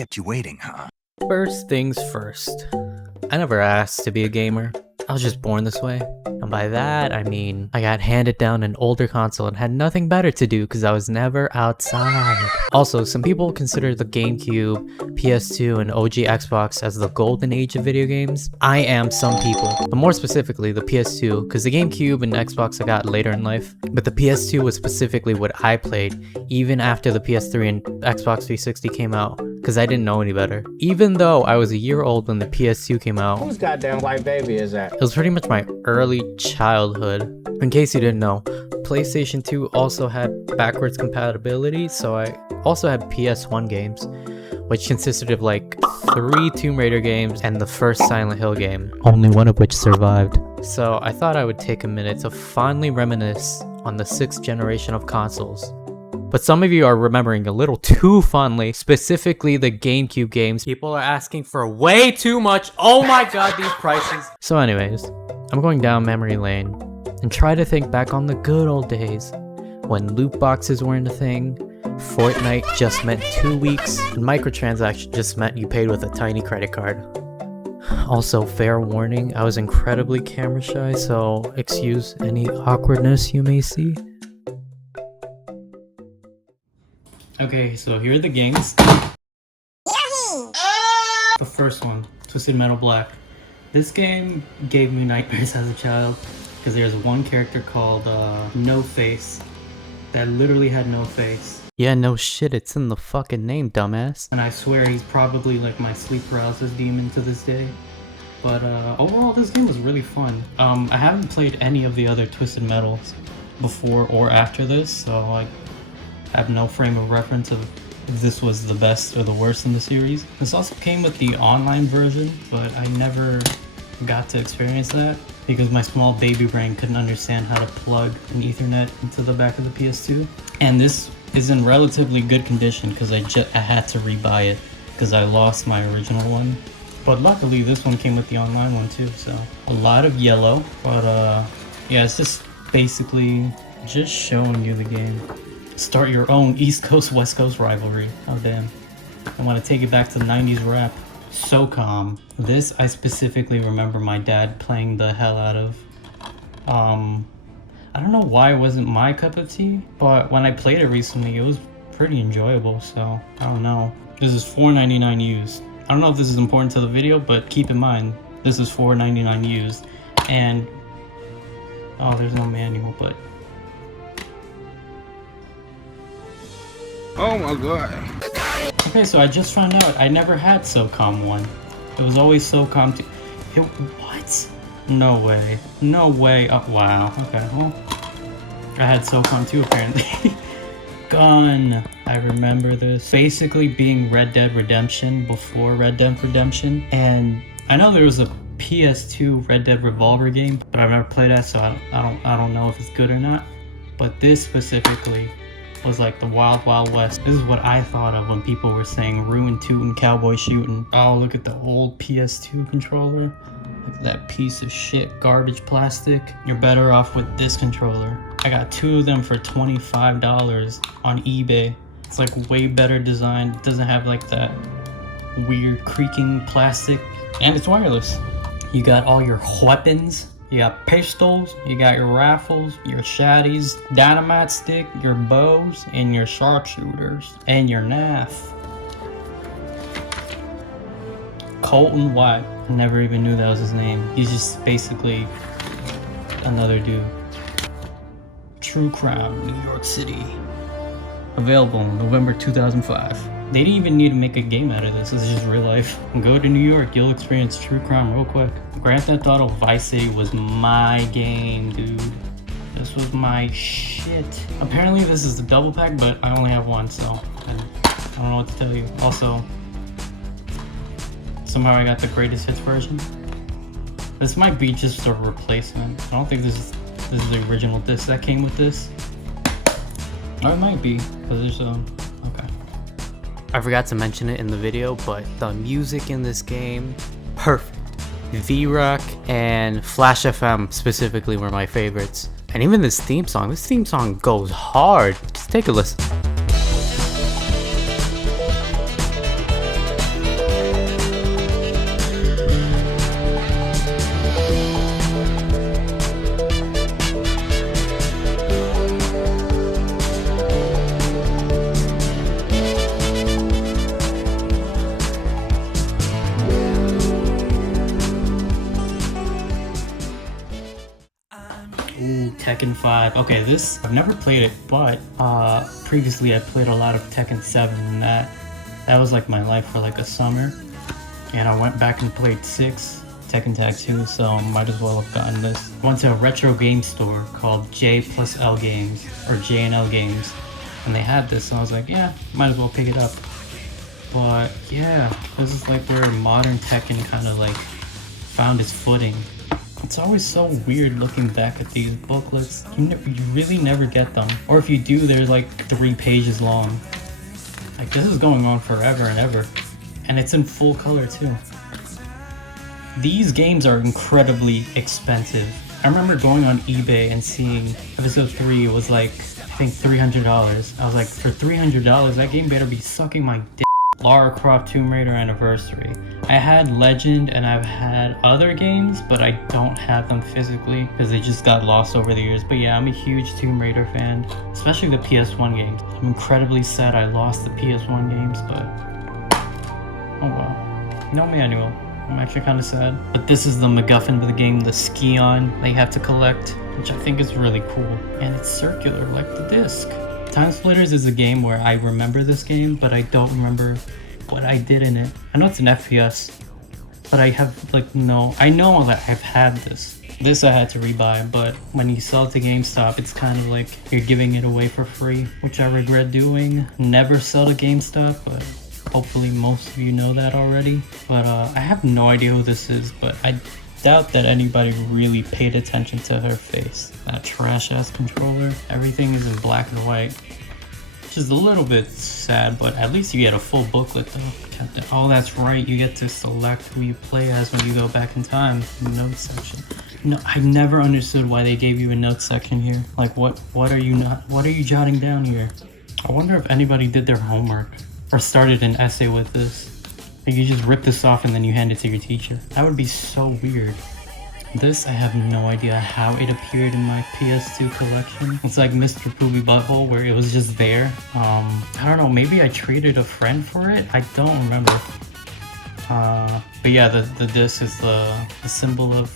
kept you waiting, huh? First things first. I never asked to be a gamer. I was just born this way. And by that, I mean, I got handed down an older console and had nothing better to do because I was never outside. Also, some people consider the GameCube, PS2, and OG Xbox as the golden age of video games. I am some people, but more specifically the PS2, because the GameCube and Xbox I got later in life. But the PS2 was specifically what I played even after the PS3 and Xbox 360 came out, because I didn't know any better. Even though I was a year old when the PS2 came out. Whose goddamn white baby is that? It was pretty much my early childhood. In case you didn't know, PlayStation 2 also had backwards compatibility, so I also had PS1 games, which consisted of like 3 Tomb Raider games and the first Silent Hill game, only one of which survived. So I thought I would take a minute to fondly reminisce on the 6th generation of consoles. But some of you are remembering a little too fondly, specifically the GameCube games. People are asking for way too much. Oh my god, these prices. So anyways, I'm going down memory lane and try to think back on the good old days when loot boxes weren't a thing, Fortnite just meant 2 weeks, and microtransactions just meant you paid with a tiny credit card. Also, fair warning, I was incredibly camera shy, so excuse any awkwardness you may see. Okay, so here are the games. The first one, Twisted Metal Black. This game gave me nightmares as a child because there's one character called No Face that literally had no face. Yeah, no shit, it's in the fucking name, dumbass. And I swear he's probably like my sleep paralysis demon to this day. But overall, this game was really fun. I haven't played any of the other Twisted Metals before or after this, so like, I have no frame of reference of if this was the best or the worst in the series. This also came with the online version, but I never got to experience that because my small baby brain couldn't understand how to plug an Ethernet into the back of the PS2. And this is in relatively good condition because I had to rebuy it because I lost my original one. But luckily this one came with the online one too, so a lot of yellow. But yeah, it's just basically just showing you the game. Start your own East Coast West Coast rivalry. Oh damn. I want to take it back to the 90s rap. SOCOM. This I specifically remember my dad playing the hell out of. I don't know why it wasn't my cup of tea, but when I played it recently it was pretty enjoyable, so I don't know. This is $4.99 used. I don't know if this is important to the video, but keep in mind this is $4.99 used, and oh, there's no manual, but Oh my god. okay, so I just found out I never had SOCOM 1. It was always SOCOM 2. What? No way. No way. Oh, wow. Okay, well, I had SOCOM 2 apparently. Gun. I remember this. Basically being Red Dead Redemption before Red Dead Redemption. And I know there was a PS2 Red Dead Revolver game, but I've never played that, so I don't know if it's good or not. But this specifically was like the Wild Wild West. This is what I thought of when people were saying rootin' tootin' cowboy shooting. Oh, look at the old PS2 controller. Look at that piece of shit garbage plastic. You're better off with this controller. I got 2 of them for $25 on eBay. It's like way better design. It doesn't have like that weird creaking plastic, and it's wireless. You got all your weapons. You got pistols, you got your rifles, your shotties, dynamite stick, your bows, and your sharpshooters, and your knife. Colton White. I never even knew that was his name. He's just basically another dude. True Crime, New York City. Available in November 2005. They didn't even need to make a game out of this. This is just real life. Go to New York, you'll experience true crime real quick. Grand Theft Auto Vice City was my game, dude. This was my shit. Apparently this is the double pack, but I only have one, so I don't know what to tell you. Also, somehow I got the greatest hits version. This might be just a replacement. I don't think this is the original disc that came with this. Or it might be, because there's okay. I forgot to mention it in the video, but the music in this game, perfect. V-Rock and Flash FM specifically were my favorites. And even this theme song goes hard. Just take a listen. Tekken 5. Okay, this, I've never played it, but previously I played a lot of Tekken 7, and that was like my life for like a summer. And I went back and played 6, Tekken Tag 2, so might as well have gotten this. I went to a retro game store called J plus L Games, or J&L Games, and they had this, so I was like, yeah, might as well pick it up. But yeah, this is like where modern Tekken kind of like found its footing. It's always so weird looking back at these booklets. You really never get them. Or if you do, they're like 3 pages long. Like, this is going on forever and ever. And it's in full color too. These games are incredibly expensive. I remember going on eBay and seeing episode 3 was like, I think $300. I was like, for $300, that game better be sucking my dick. Lara Croft Tomb Raider Anniversary. I had Legend and I've had other games, but I don't have them physically because they just got lost over the years. But yeah, I'm a huge Tomb Raider fan, especially the PS1 games. I'm incredibly sad I lost the PS1 games, but oh well. You know me, anyway. I'm actually kind of sad. But this is the MacGuffin of the game, the Ski-On that you have to collect, which I think is really cool. And it's circular like the disc. Time Splitters is a game where I remember this game, but I don't remember what I did in it. I know it's an FPS, but I have like I know that I've had this. This I had to rebuy, but when you sell it to GameStop, it's kind of like you're giving it away for free, which I regret doing. Never sell to GameStop, but hopefully most of you know that already. But I have no idea who this is, but I doubt that anybody really paid attention to her face. That trash ass controller. Everything is in black and white, which is a little bit sad, but at least you get a full booklet though. Oh, that's right, you get to select who you play as when you go back in time. Notes section. No, I never understood why they gave you a notes section here. Like, what are you jotting down here? I wonder if anybody did their homework or started an essay with this. Like, you just rip this off and then you hand it to your teacher. That would be so weird. This, I have no idea how it appeared in my PS2 collection. It's like Mr. Poopy Butthole, where it was just there. I don't know, maybe I traded a friend for it? I don't remember. But yeah, the disc is the symbol of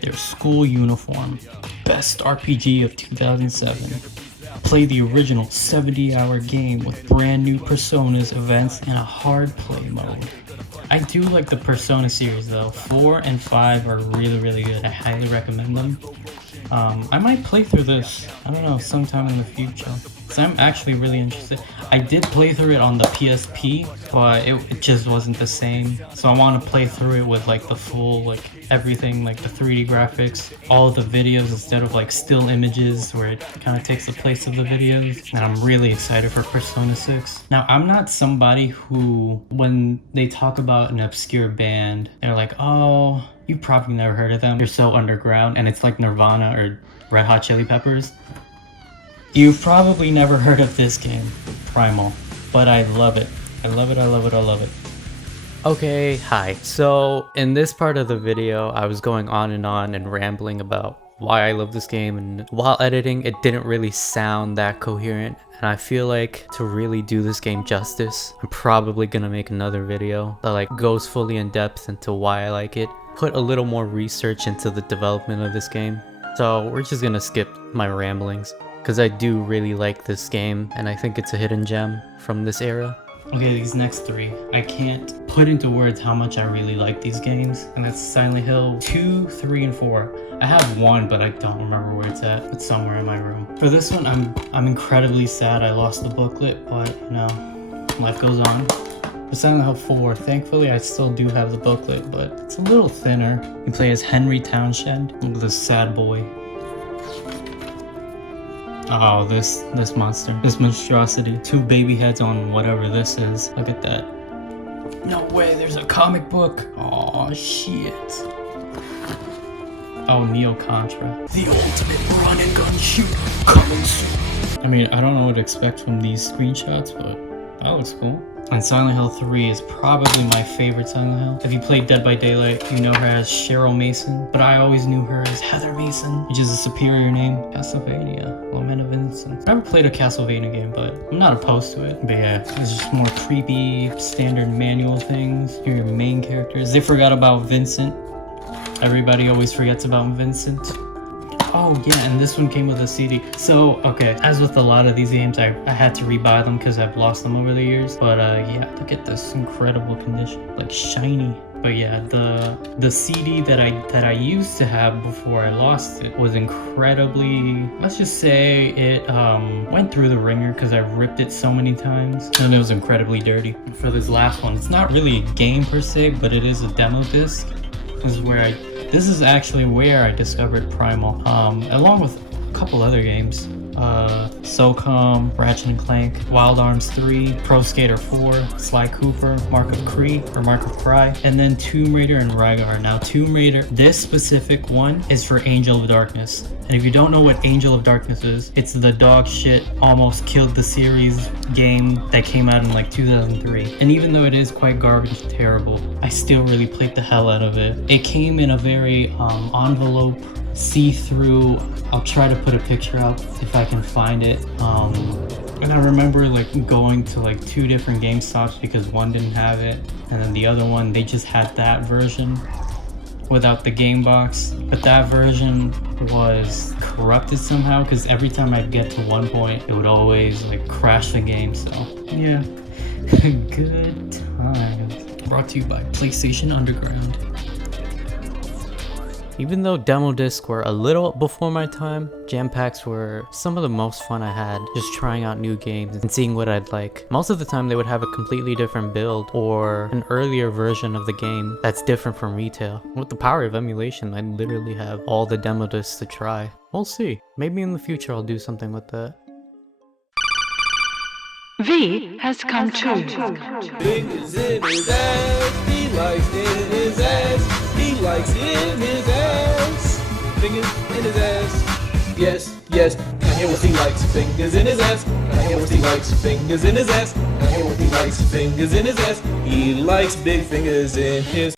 their school uniform. Best RPG of 2007. Play the original 70-hour game with brand new personas, events, and a hard play mode. I do like the Persona series though. 4 and 5 are really good. I highly recommend them. I might play through this, I don't know, sometime in the future. So I'm actually really interested. I did play through it on the PSP, but it just wasn't the same. So I want to play through it with like the full, like everything, like the 3D graphics, all of the videos instead of like still images where it kind of takes the place of the videos. And I'm really excited for Persona 6. Now, I'm not somebody who, when they talk about an obscure band, they're like, oh, you probably never heard of them. They're so underground, and it's like Nirvana or Red Hot Chili Peppers. You've probably never heard of this game, Primal, but I love it. I love it, I love it, I love it. Okay, hi. So in this part of the video, I was going on and rambling about why I love this game, and while editing, it didn't really sound that coherent. And I feel like to really do this game justice, I'm probably gonna make another video that like goes fully in depth into why I like it, put a little more research into the development of this game. So we're just gonna skip my ramblings, because I do really like this game, and I think it's a hidden gem from this era. Okay, these next 3. I can't put into words how much I really like these games, and that's Silent Hill 2, 3, and 4. I have 1, but I don't remember where it's at. It's somewhere in my room. For this one, I'm incredibly sad I lost the booklet, but you know, life goes on. For Silent Hill 4, thankfully I still do have the booklet, but it's a little thinner. You play as Henry Townshend. Look at this sad boy. Oh, this monster, this monstrosity. 2 baby heads on whatever this is. Look at that. No way, there's a comic book. Oh shit. Oh, Neo Contra. The ultimate run and gun shooter coming soon. I mean, I don't know what to expect from these screenshots, but that looks cool. And Silent Hill 3 is probably my favorite Silent Hill. If you played Dead by Daylight, you know her as Cheryl Mason, but I always knew her as Heather Mason, which is a superior name. Castlevania, Lament of Innocence. I never played a Castlevania game, but I'm not opposed to it. But yeah, it's just more creepy, standard manual things. Here are your main characters. They forgot about Vincent. Everybody always forgets about Vincent. Oh yeah, and this one came with a CD. So, okay, as with a lot of these games, I had to rebuy them because I've lost them over the years. But yeah, look at this incredible condition, like shiny. But yeah, the CD that I used to have before I lost it was incredibly, let's just say it went through the ringer because I ripped it so many times, and it was incredibly dirty. For this last one, it's not really a game per se, but it is a demo disc. This is actually where I discovered Primal, along with a couple other games. SOCOM, Ratchet and Clank, Wild Arms 3, Pro Skater 4, Sly Cooper, Mark of Cry, and then Tomb Raider and Rygar. Now Tomb Raider, this specific one is for Angel of Darkness. And if you don't know what Angel of Darkness is, it's the dog shit, almost killed the series game that came out in like 2003. And even though it is quite garbage terrible, I still really played the hell out of it. It came in a very envelope, see-through. I'll try to put a picture out if I can find it. And I remember like going to like 2 different GameStops because one didn't have it, and then the other one, they just had that version without the game box. But that version was corrupted somehow because every time I'd get to one point, it would always like crash the game. So yeah, good times. Brought to you by PlayStation Underground. Even though demo discs were a little before my time, jam packs were some of the most fun I had, just trying out new games and seeing what I'd like. Most of the time they would have a completely different build or an earlier version of the game that's different from retail. With the power of emulation, I literally have all the demo discs to try. We'll see. Maybe in the future I'll do something with that. V has come true. Fingers in his ass, he likes in his ass. He likes in his ass. Fingers in his ass. Yes, yes. I hear what he likes. Fingers in his ass. I hear what he likes. Fingers in his ass. I hear what he likes. Fingers in his ass. He likes big fingers in his